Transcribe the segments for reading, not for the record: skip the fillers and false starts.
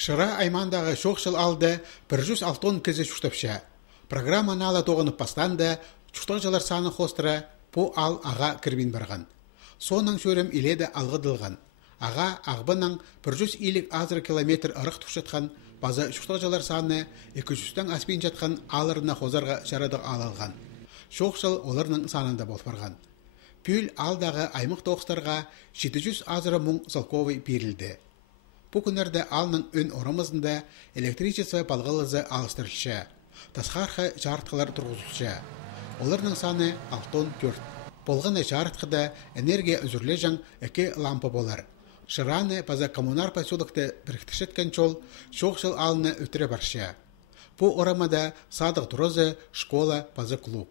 Шыра аймандағы шоқшыл алды 106 кізі шүштіпші. Программаны ала тоғынып бастанда чуқтық жылар саны қостыра по ал аға кірбін барған. Соның шөрім иледі алғыдылған. Аға ағбының 100 илік азыр километр ұрық тұқшытқан база чуқтық жылар саны 200-тен аспен жатқан алырына қозарға шарадық алалған. Шоқшыл оларының санында болып барған. Пүл алдағы аймық тоқыстарға 700 азыры мұң залковый берілді. Бұл күнерді алның өн орамызында электричество балғылызы алыстырылшы. Тасқарқы жарытқылар тұрғызылшы. Оларның саны 6-4. Болғаны жарытқыда энергия үзірлі жаң 2 лампа болар. Шыраны база коммунар поселокты біріктішеткен чол шоқшыл алыны өтірі баршы. Бұл орамада садық тұрызы, школа, база клуб.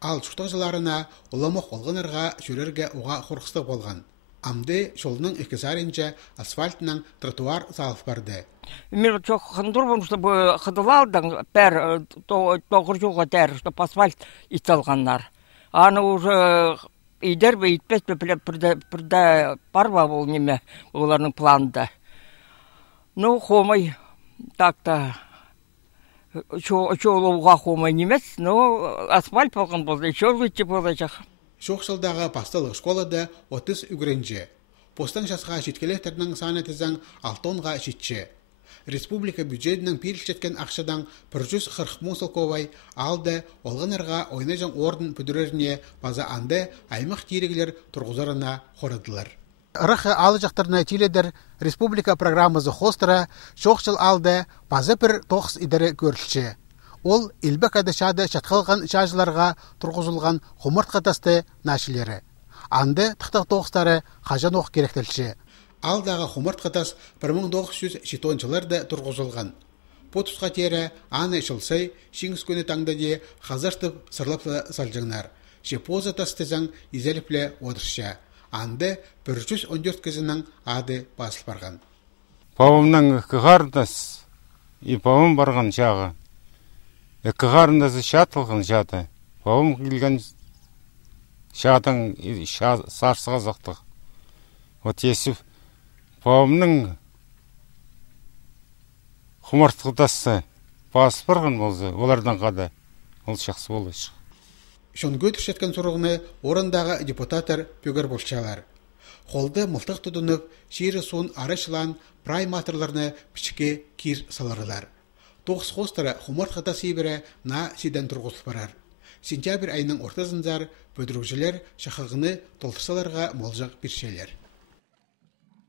Ал чуқтық жыларына оламық олғынырға жүрерге оға қорқыстық болған. Амды жолының екізарынша асфальтынан тротуар салып барды. Мен çok хындырбым, чтобы хыдылалдан пәр тоғыр жолға тәр, чтобы асфальт италғандар. Аны уже идер бе итпес бе бірді барба бол неме оларының планында. Ну, хомай так-то жолуға хомай немес, но асфальт болған болды, жол өтті болacak. Шоқшылдағы пастылық школада 30 үгіренже. Постан жасға жеткелертерінің саны тізің 6-ға жетші. Республика бюджетінің перілшеткен ақшадан 140 мың сылковай алды олғынырға ойны жаң ордын бүдіреріне база анды аймақ терегілер тұрғызарына қорадылар. Рықы алы жақтарына теледер республика программызы қостыра шоқшыл алды базы бір тоқс идері көрілші. Ол илбек адышады шатқалған шажыларға тұрғызылған құмырт қатасты нашилері. Анды тұқтық тоқыстары қажан оқ керектілші. Алдағы құмырт қатас 1907 жыларда тұрғызылған. По тұсқа тері аны шылсай, шеңіз көні таңда де қазыртып сырлапла салжыңнар. Шепоза тастызың изеліпле одырша. Анды 114 кізінің ады басыл барған. Пауымның қығардас, и пауым барған жағы. Қығарындасы шатылған жаты. Пауым келген шатың сарсыға зақтық. Вот есіп пауымның құмартқыдасы басып барған болсы, олардан қада. Ол шақсы болды. Шонгөй түшеткен сұрығыны орындағы депутатар бөгір болшалар. Қолды мұлтық тұдынып, шері суын арышылан прайматырларыны пішке кир саларылар. Тоғыз қостары құмырт қата сейбірі на сиден тұрғызып барар. Сентябрь айының ортасындар бөдірікжілер шақығыны толтырсаларға молжақ біршелер.